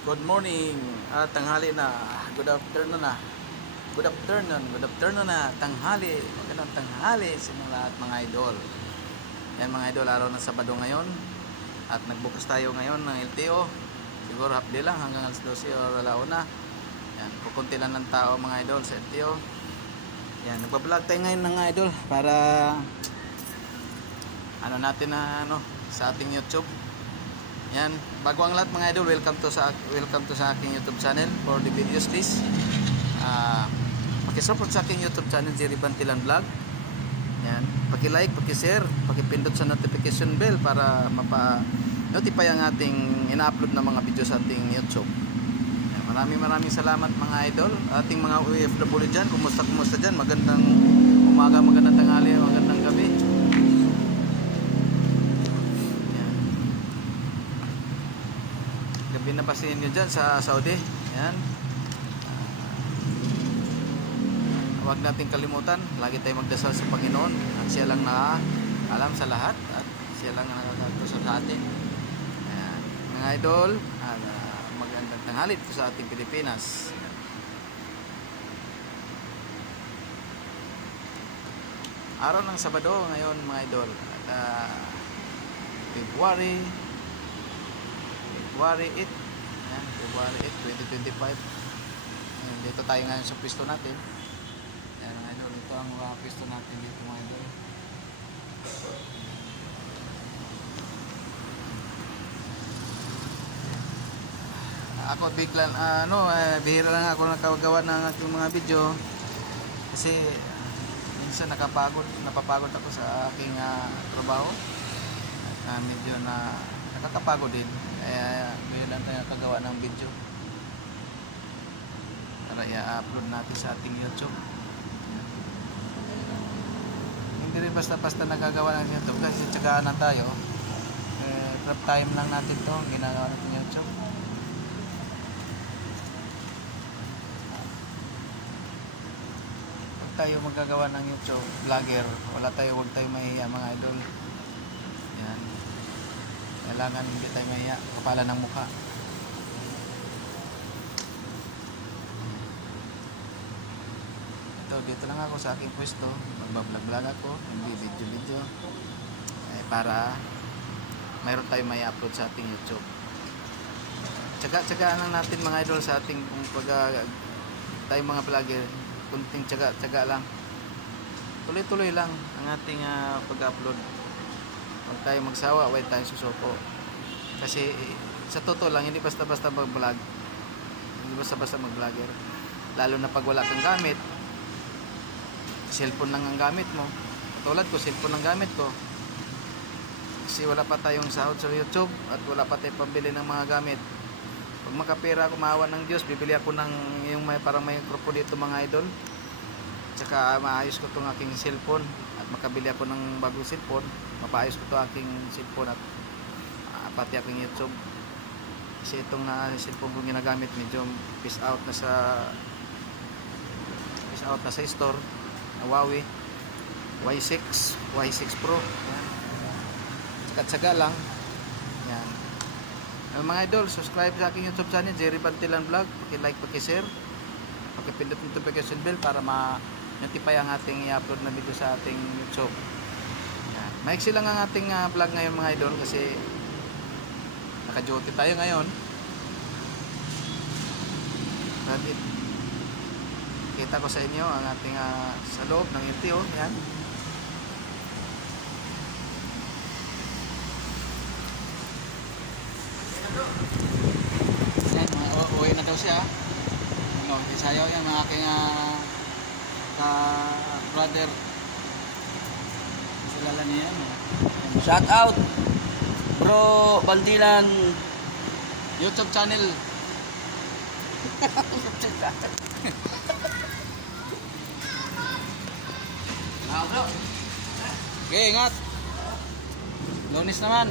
Good morning, ah, tanghali na. Good afternoon na. Good afternoon, good afternoon na. Tanghali, magandang tanghali sa mga lahat mga idol. Yan mga idol, araw ng Sabado ngayon. At nagbukas tayo ngayon ng LTO. Siguro half day lang hanggang alas 12 o alauna. Yan, kukunti lang ng tao mga idol sa LTO. Yan, nagbablog tayo ngayon mga idol para ano natin na ano sa ating YouTube. Yan, bago ang lahat mga idol, welcome to sa welcome to sa aking YouTube channel for the videos please. Ah, paki-support sa aking YouTube channel Jerry Bantilan Vlog. Yan, paki-like, paki-share, paki-pindot sa notification bell para mapa-notify ang ating ina-upload na mga video sa ating YouTube. Yan, maraming maraming salamat mga idol. Ating mga OFW dyan, kumusta kumusta dyan? Magandang umaga, magandang tanghali, magandang Gabi na pa sa inyo dyan sa Saudi. Yan. Ah, Huwag nating kalimutan, lagi tayong magdasal sa Panginoon at siya lang na alam sa lahat at siya lang ang nakakatusa sa atin. Ayan. Mga idol, at, ah, magandang tanghali po sa ating Pilipinas. Araw ng Sabado ngayon mga idol. At, ah, February February 8 Ayan, February 8, 2025 Ayan, dito tayo ngayon sa pwesto natin. Ayan mga idol, ito ang uh, pwesto natin dito mga idol. Ako bigla ah, ano eh, bihira lang ako nakagawa ng aking mga video. Kasi minsan nakapagod napapagod ako sa aking ah, trabaho. At ah, medyo na nakakapagod din. Kaya ngayon lang tayo nakagawa ng video. Para i-upload natin sa ating youtube. Hindi rin basta-basta nagagawa ng youtube kasi tsagaan lang tayo. Eh, prep time lang natin to. Ginagawa natin youtube. Tayo magagawa ng YouTube vlogger. Wala tayo huwag tayo mahiya mga idol. Yan kailangan hindi tayo mahiya. Kapala ng mukha. Ito dito lang ako sa aking pwesto. Magbablog-vlog ako hindi video-video. Eh, para mayroon tayo may upload sa ating YouTube. Tsaga-tsagaan lang natin mga idol sa ating kung pag tayo mga vlogger. Kunting tsaga-tsaga lang. Tuloy-tuloy lang ang ating ah, pag-upload huwag tayo magsawa huwag tayo susuko. Kasi sa totoo lang hindi basta-basta mag-vlog. Hindi basta-basta mag-vlogger. Lalo na pag wala kang gamit. Cellphone lang ang gamit mo. Tulad ko cellphone lang gamit ko. Kasi wala pa tayong sahod sa YouTube at wala pa tayong pambili ng mga gamit. Pag makapera ako maawa ng Diyos bibili ako ng yung may parang may grupo dito mga idol. Tsaka maayos ko tong aking cellphone makabili ako ng bagong cellphone. Mapaayos ko to aking cellphone at ah, pati aking YouTube. Kasi itong na cellphone kong ginagamit medyo piece out na sa piece out na sa store. Huawei. Y6 Y6 Pro. Yan tsaga-tsaga lang. Yan Uh, mga idol, subscribe sa aking YouTube channel, Jerry Bantilan Vlog. Paki-like, paki-share. Paki-pindot ng notification bell para ma-notify ang ating i-upload na video sa ating YouTube. Yan. Maiksi lang ang ating uh, vlog ngayon mga idol kasi naka-duty tayo ngayon. But it, kita ko sa inyo ang ating uh, sa loob ng LTO. Yan. Yan, mga u- uwi na daw siya. Ano, isayaw yan mga aking ah, ka brother. Kilala niya eh. Shout out Bro Bandilan YouTube channel. Ah, bro. Okay, ingat. Lunis naman.